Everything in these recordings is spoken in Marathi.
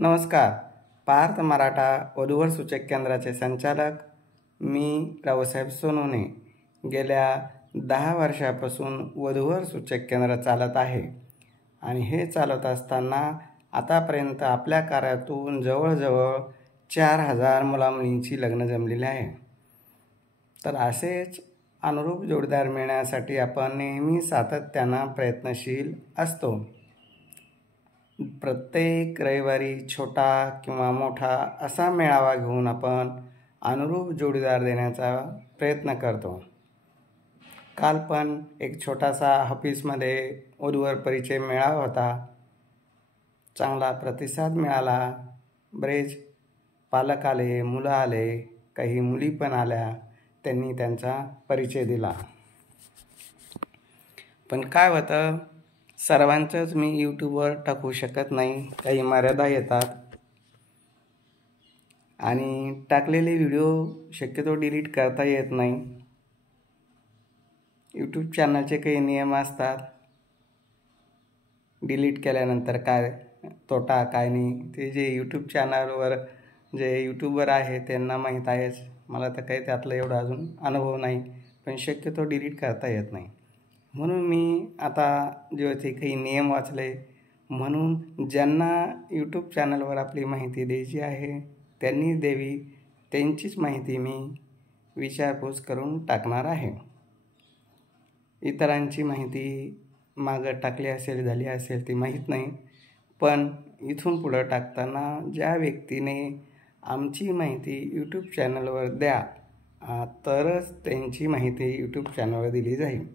नमस्कार. पार्थ मराठा वधूवर सूचक केंद्राचे संचालक मी रावसाहेब सोनवणे गेल्या 10 वर्षापासून वधूवर सूचक केंद्र चालत आहे आणि हे चालत असताना आतापर्यंत आपल्या कार्यातून जवळजवळ 4000 मुलामुलींची लग्न जमलेली आहे. तर असेच अनुरूप जोडीदार मिळण्यासाठी आपण नेहमी सातत्यानं प्रयत्नशील असतो. प्रत्येक रविवारी छोटा किंवा मोठा असा मेळावा घेऊन आपण अनुरूप जोडीदार देण्याचा प्रयत्न करतो. काल पण एक छोटासा ऑफिसमध्ये वधूवर परिचय मेळावा होता. चांगला प्रतिसाद मिळाला. बरेच पालक आले, मुलं आले, काही मुली पण आल्या. त्यांनी त्यांचा परिचय दिला. पण काय होतं, सर्वांचंच मी यूट्यूबवर टाकू शकत नाही. काही मर्यादा येतात आणि टाकलेले व्हिडिओ शक्यतो डिलीट करता येत नाही. यूट्यूब चॅनलचे काही नियम असतात. डिलीट केल्यानंतर काय तोटा काय नाही ते जे यूट्यूब चॅनलवर जे यूट्यूबर आहे त्यांना माहीत आहेच. मला तर काही त्यातलं एवढा अजून अनुभव नाही, पण शक्यतो डिलीट करता येत नाही. म्हणून मी आता जेव्हा ते काही नियम वाचले, म्हणून ज्यांना यूट्यूब चॅनलवर आपली माहिती द्यायची आहे त्यांनी द्यावी. त्यांचीच माहिती मी विचारपूस करून टाकणार आहे. इतरांची माहिती मागं टाकली असेल, झाली असेल ती माहीत नाही. पण इथून पुढं टाकताना ज्या व्यक्तीने आमची माहिती यूट्यूब चॅनलवर द्या तरच त्यांची माहिती यूट्यूब चॅनलवर दिली जाईल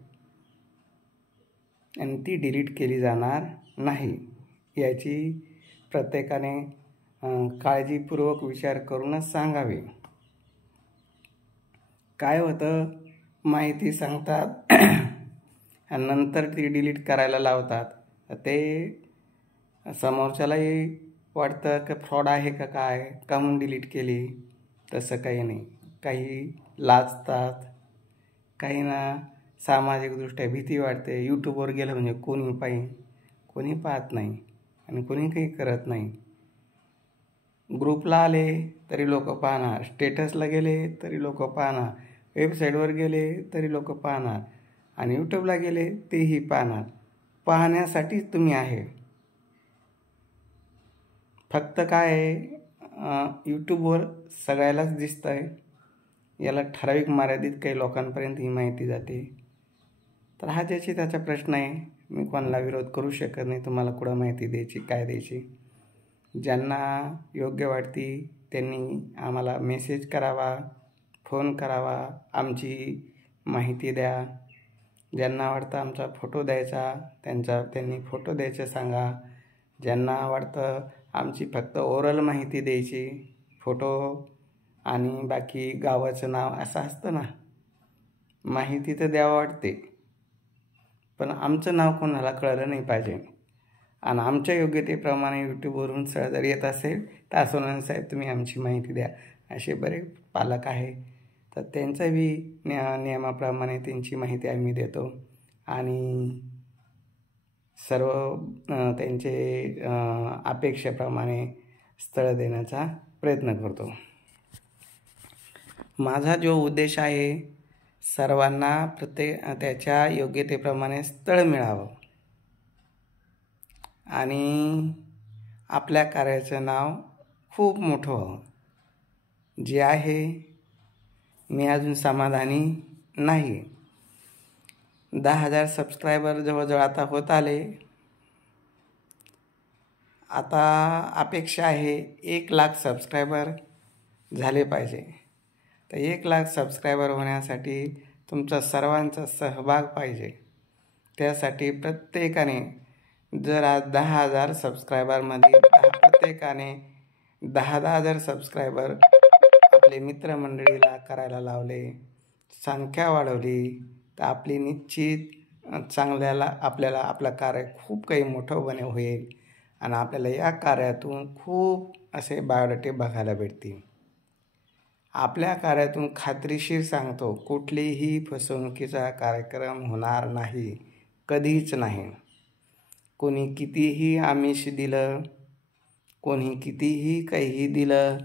आणि ती डिलीट केली जाणार नाही. याची प्रत्येकाने काळजीपूर्वक विचार करूनच सांगावे. काय होतं, माहिती सांगतात आणि नंतर ती डिलीट करायला लावतात. ते समोरच्यालाही वाटतं की फ्रॉड आहे का काय, का म्हणून डिलीट केली. तसं काही नाही. काही लाजतात, काही ना सामाजिकदृष्ट्या भीती वाटते. यूट्यूबवर गेलं म्हणजे कोणी पाहत नाही आणि कोणी काही करत नाही. ग्रुपला आले तरी लोक पाहणार, स्टेटसला गेले तरी लोक पाहणार, वेबसाईटवर गेले तरी लोक पाहणार आणि यूट्यूबला गेले तेही पाहणार. पाहण्यासाठीच तुम्ही आहे. फक्त काय आहे, यूट्यूबवर सगळ्यालाच दिसतं आहे. याला ठराविक मर्यादित काही लोकांपर्यंत ही माहिती जाते. तर हा ज्याची त्याचा प्रश्न आहे. मी कोणाला विरोध करू शकत नाही. तुम्हाला कुठं माहिती द्यायची, काय द्यायची. ज्यांना योग्य वाटते त्यांनी आम्हाला मेसेज करावा, फोन करावा, आमची माहिती द्या. ज्यांना वाटतं आमचा फोटो द्यायचा त्यांनी फोटो द्यायचं सांगा. ज्यांना वाटतं आमची फक्त ओरल माहिती द्यायची, फोटो आणि बाकी गावाचं नाव असं असतं ना, माहिती तर द्यावं वाटते पण आमचं नाव कोणाला कळलं नाही पाहिजे. आणि आमच्या योग्यतेप्रमाणे यूट्यूबवरून जर येत असेल तर सोनवणे साहेब तुम्ही आमची माहिती द्या, असे बरेच पालक आहे. तर त्यांचा बी नियमाप्रमाणे त्यांची माहिती आम्ही देतो आणि सर्व त्यांचे अपेक्षेप्रमाणे स्थळ देण्याचा प्रयत्न करतो. माझा जो उद्देश आहे, सर्वांना त्याच्या योग्यतेप्रमाणे स्थळ मिळावं आणि आपल्या कार्याचं नाव खूप मोठं व्हावं. जे आहे मी अजून समाधानी नाही. 10,000 सबस्क्रायबर जवळजवळ आता होत आले. आता अपेक्षा आहे 1,00,000 सबस्क्रायबर झाले पाहिजे. तर 1,00,000 सबस्क्रायबर होण्यासाठी तुमचा सर्वांचा सहभाग पाहिजे. त्यासाठी प्रत्येकाने जर आज 10,000 सबस्क्रायबरमध्ये प्रत्येकाने 10,000 सबस्क्रायबर आपले मित्रमंडळीला करायला लावले, संख्या वाढवली तर आपली निश्चित आपल्याला आपलं कार्य खूप काही मोठं होईल आणि आपल्याला या कार्यातून खूप असे बायोडेटे बघायला भेटतील. आपल्या कार्यातून खात्रीशीर सांगतो, कुठलीही फसवणुकीचा कार्यक्रम होणार नाही, कधीच नाही. कोणी कितीही आमिष दिलं, कोणी कितीही काहीही दिलं,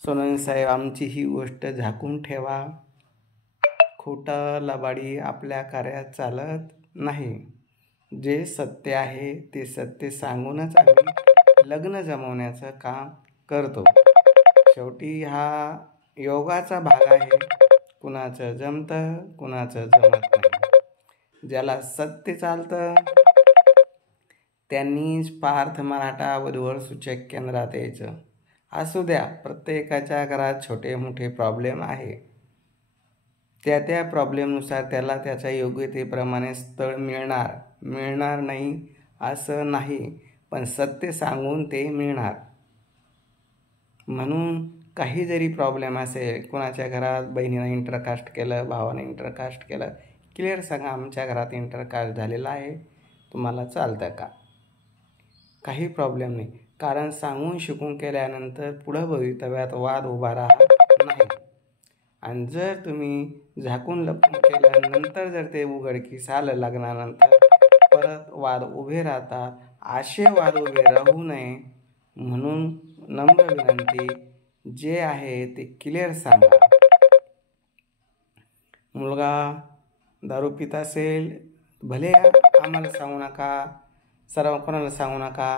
सोनवणे साहेब आमची ही गोष्ट झाकून ठेवा. खोटं लबाडी आपल्या कार्यात चालत नाही. जे सत्य आहे ते सत्य सांगूनच आम्ही लग्न जमवण्याचं काम करतो. शेवटी हा योगाचा भाग आहे. कुणाचं जमतं, कुणाचं जमत नाही. ज्याला सत्य चालतं त्यांनीच पार्थ मराठा वधूवर सूचक केंद्रात यायचं. असू द्या, प्रत्येकाच्या घरात छोटे मोठे प्रॉब्लेम आहे. त्या प्रॉब्लेमनुसार त्याला त्याच्या योग्यतेप्रमाणे स्थळ मिळणार नाही असं नाही, पण सत्य सांगून ते मिळणार. म्हणून काही जरी प्रॉब्लेम असेल, कुणाच्या घरात बहिणीनं इंटरकास्ट केलं, भावानं इंटरकास्ट केलं, क्लिअर सांगा आमच्या घरात इंटरकास्ट झालेला आहे, तुम्हाला चालतं का? काही प्रॉब्लेम नाही. कारण सांगून शिकून केल्यानंतर पुढं भवितव्यात वाद उभा राहत नाही. आणि जर तुम्ही झाकून लपून केलं, नंतर जर ते उघडकीस आलं लग्नानंतर, परत वाद उभे राहतात. असे वाद उभे राहू नये म्हणून नम्र विनंती, जे आहे ते क्लिअर सांगा. मुलगा दारू पित असेल, भले आम्हाला सांगू नका, सर्व कोणाला सांगू नका,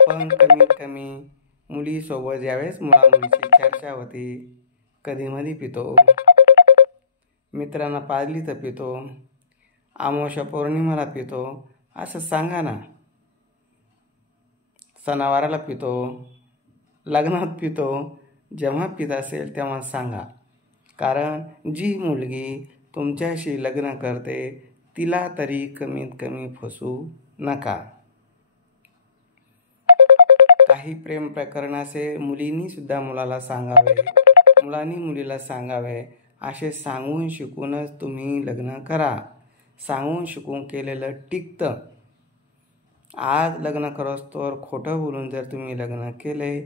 पण कमीत कमी मुलीसोबत ज्यावेळेस मुलामुलीची चर्चा होती, कधीमधी पितो, मित्रांना पाजली तर पितो, अमावस्या पौर्णिमाला पितो, असं सांगा ना. सणावाराला पितो, लग्नात पितो, जेव्हा पित असेल तेव्हा सांगा. कारण जी मुलगी तुमच्याशी लग्न करते तिला तरी कमीत कमी फसवू नका. काही प्रेम प्रकरण असे मुलींनी सुद्धा मुलाला सांगावे, मुलांनी मुलीला सांगावे. असे सांगून शिकूनच तुम्ही लग्न करा. सांगून शिकून केलेलं टिकतं. आज लग्न करोस्तोवर खोटं बोलून जर तुम्ही लग्न केले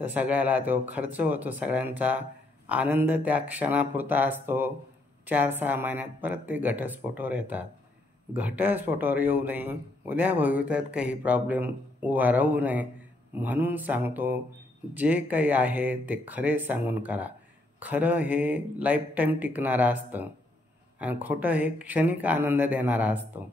तर सगळ्याला तो खर्च होतो. सगळ्यांचा आनंद त्या क्षणापुरता असतो. 4-6 महिन्यात परत ते घटस्फोटावर येतात. घटस्फोटावर येऊ नये, उद्या भविष्यात काही प्रॉब्लेम उभा राहू नये म्हणून सांगतो, जे काही आहे ते खरे सांगून करा. खरं हे लाईफटाईम टिकणारं असतं आणि खोटं हे क्षणिक आनंद देणारं असतं.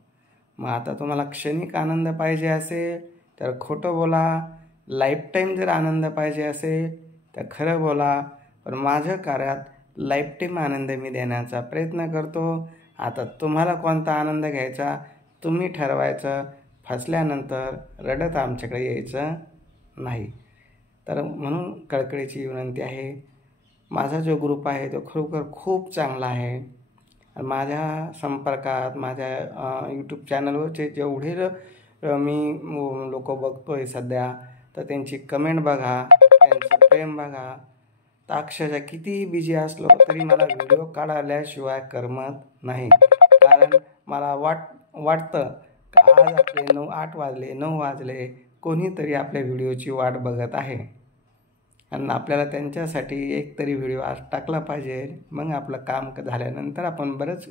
मग आता तुम्हाला क्षणिक आनंद पाहिजे असेल तर खोटं बोला, लाईफटाईम जर आनंद पाहिजे असेल तर खरं बोला. पण माझ्या कार्यात लाईफटाईम आनंद मी देण्याचा प्रयत्न करतो. आता तुम्हाला कोणता आनंद घ्यायचा तुम्ही ठरवायचं. फसल्यानंतर रडत आमच्याकडे यायचं नाही. तर म्हणून कळकळीची विनंती आहे. माझा जो ग्रुप आहे तो खरोखर खूप चांगला आहे. माझ्या संपर्कात माझ्या यूट्यूब चॅनलवरचे जेवढे मी लोक बघतो आहे सध्या, तर त्यांची कमेंट बघा, त्यांचं प्रेम बघा. तर अक्षरशः कितीही बिझी असलो तरी मला व्हिडिओ काढल्याशिवाय करमत नाही. कारण मला वाटतं की आज आपले 8 वाजले, 9 वाजले, कोणीतरी आपल्या व्हिडिओची वाट बघत आहे आणि आपल्याला त्यांच्यासाठी एक तरी व्हिडिओ आज टाकला पाहिजे. मग आपलं काम झाल्यानंतर आपण बरंच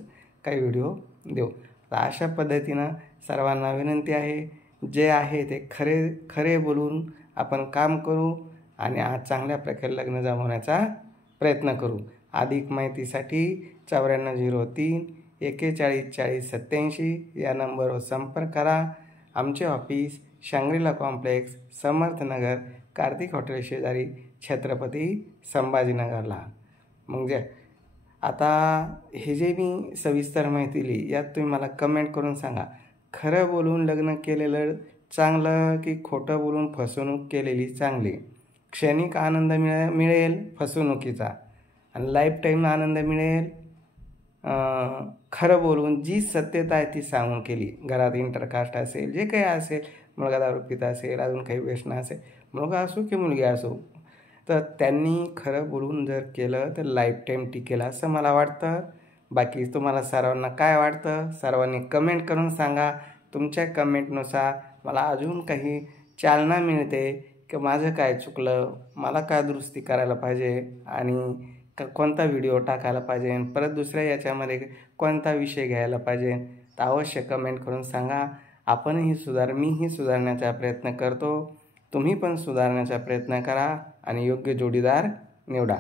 काही व्हिडिओ देऊ. तर अशा पद्धतीनं सर्वांना विनंती आहे, जे आहे ते खरे बोलून आपण काम करू आणि आज चांगल्या प्रकारे लग्न जमवण्याचा प्रयत्न करू. अधिक माहितीसाठी 9403 41 40 87 या नंबरवर संपर्क करा. आमचे office Shangrila complex, Samarthnagar, Kartik hotel शेजारी, छत्रपती संभाजीनगरला. मग आता हे जे मी सविस्तर माहिती दिली यात तुम्ही मला कमेंट करून सांगा, खरं बोलून लग्न केलेलं चांगलं की खोटं बोलून फसवणूक केलेली चांगली? क्षणिक आनंद मिळेल फसवणुकीचा आणि लाईफटाईम आनंद मिळेल खरं बोलून जी सत्यता आहे ती सांगून केली. घरात इंटरकास्ट असेल, जे काही असेल, मुलगा दारू पित असेल, अजून काही व्यसन असेल, मुलगा असो की मुलगी असो, तर त्यांनी खरं बोलून जर केलं तर लाईफटाईम टिकेल असं मला वाटतं. बाकी तुम्हाला सर्वांना काय वाटतं सर्वांनी कमेंट करून सांगा. तुमच्या कमेंटनुसार मला अजून काही चालना मिळते की माझं काय चुकलं, मला काय दुरुस्ती करायला पाहिजे आणि कोणता व्हिडिओ टाकायला पाहिजे, परत दुसऱ्या याच्यामध्ये कोणता विषय घ्यायला पाहिजे. तर अवश्य कमेंट करून सांगा. मीही सुधारण्याचा प्रयत्न करतो. तुम्ही पण सुधारण्याचा प्रयत्न करा आणि योग्य जोडीदार निवडा.